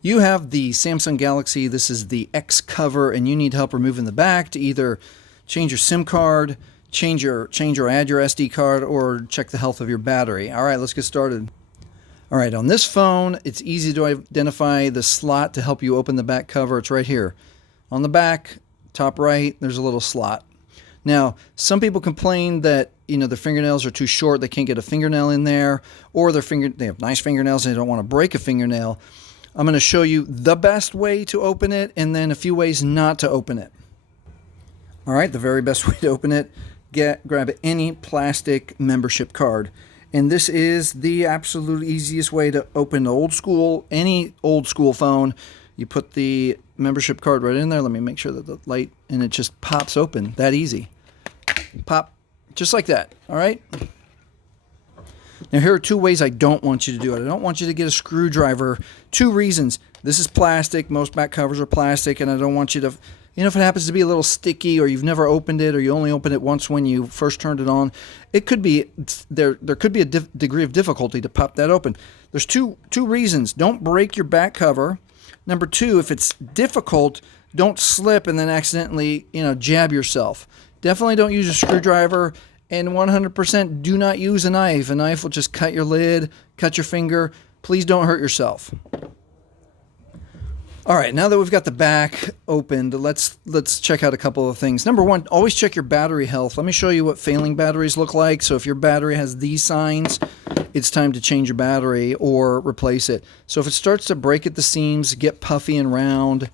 You have the Samsung Galaxy. This is the XCover, and you need help removing the back to either change your SIM card, change or add your SD card, or check the health of your battery. All right, let's get started. All right, on this phone, it's easy to identify the slot to help you open the back cover. It's right here. On the back, top right, there's a little slot. Now, some people complain that, their fingernails are too short, they can't get a fingernail in there, or they have nice fingernails and they don't want to break a fingernail. I'm going to show you the best way to open it and then a few ways not to open it. All right, the very best way to open it, grab any plastic membership card. And this is the absolute easiest way to open any old school phone. You put the membership card right in there. Let me make sure that the light, and it just pops open. That easy. Pop, just like that. All right. Now here are two ways I don't want you to do it. I don't want you to get a screwdriver. Two reasons. This is plastic. Most back covers are plastic, and I don't want you to, if it happens to be a little sticky, or you've never opened it, or you only opened it once when you first turned it on, it could be there could be a degree of difficulty to pop that open. There's two reasons. Don't break your back cover. Number two, if it's difficult, don't slip and then accidentally, jab yourself. Definitely don't use a screwdriver, and 100% do not use a knife. A knife will just cut your lid, cut your finger. Please don't hurt yourself. All right, now that we've got the back opened, let's check out a couple of things. Number one, always check your battery health. Let me show you what failing batteries look like. So if your battery has these signs, it's time to change your battery or replace it. So if it starts to break at the seams, get puffy and round,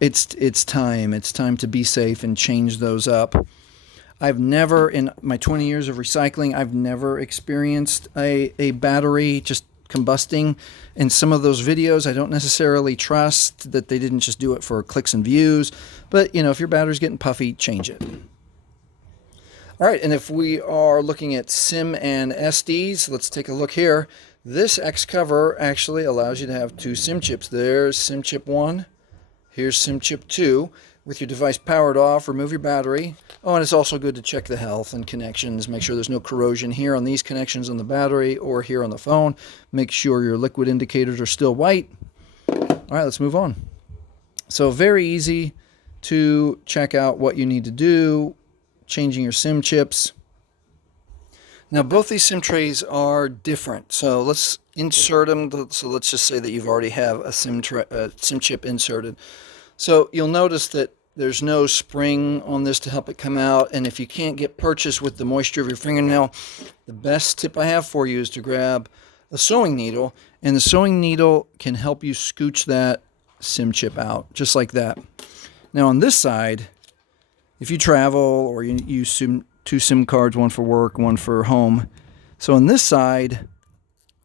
it's time. It's time to be safe and change those up. I've never, in my 20 years of recycling, I've never experienced a battery just combusting. In some of those videos, I don't necessarily trust that they didn't just do it for clicks and views. But, if your battery's getting puffy, change it. All right, and if we are looking at SIM and SDs, let's take a look here. This XCover actually allows you to have two SIM chips. There's SIM chip 1. Here's SIM chip 2. With your device powered off, remove your battery. Oh, and it's also good to check the health and connections. Make sure there's no corrosion here on these connections on the battery or here on the phone. Make sure your liquid indicators are still white. All right, let's move on. So very easy to check out what you need to do, changing your SIM chips. Now, both these SIM trays are different. So let's insert them. So let's just say that you've already have a SIM chip inserted. So you'll notice that there's no spring on this to help it come out. And if you can't get purchase with the moisture of your fingernail, the best tip I have for you is to grab a sewing needle. And the sewing needle can help you scooch that SIM chip out, just like that. Now on this side, if you travel or you use two SIM cards, one for work, one for home. So on this side,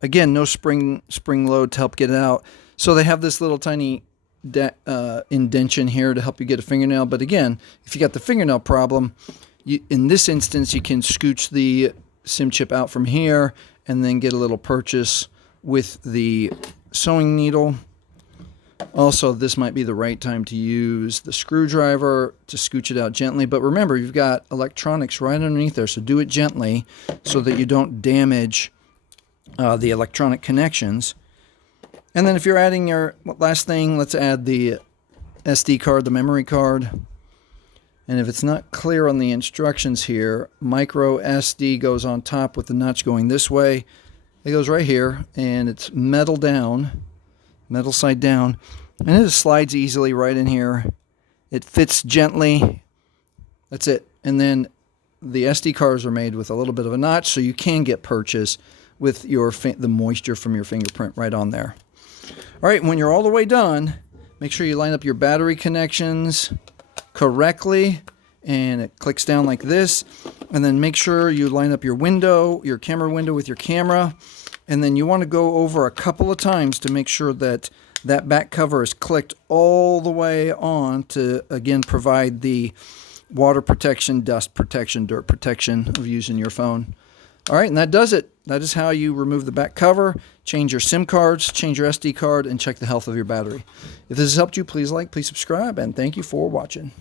again, no spring load to help get it out. So they have this little tiny indention here to help you get a fingernail. But again, if you got the fingernail problem, in this instance, you can scooch the SIM chip out from here and then get a little purchase with the sewing needle. Also, this might be the right time to use the screwdriver to scooch it out gently. But remember, you've got electronics right underneath there, so do it gently so that you don't damage the electronic connections. And then if you're adding your last thing, let's add the SD card, the memory card. And if it's not clear on the instructions here, micro SD goes on top with the notch going this way. It goes right here, and it's metal side down. And it just slides easily right in here. It fits gently. That's it. And then the SD cards are made with a little bit of a notch, so you can get purchase with the moisture from your fingerprint right on there. All right, when you're all the way done, make sure you line up your battery connections correctly, and it clicks down like this. And then make sure you line up your camera window with your camera. And then you want to go over a couple of times to make sure that that back cover is clicked all the way on to, again, provide the water protection, dust protection, dirt protection of using your phone. All right, and that does it. That is how you remove the back cover, change your SIM cards, change your SD card, and check the health of your battery. If this has helped you, please like, please subscribe, and thank you for watching.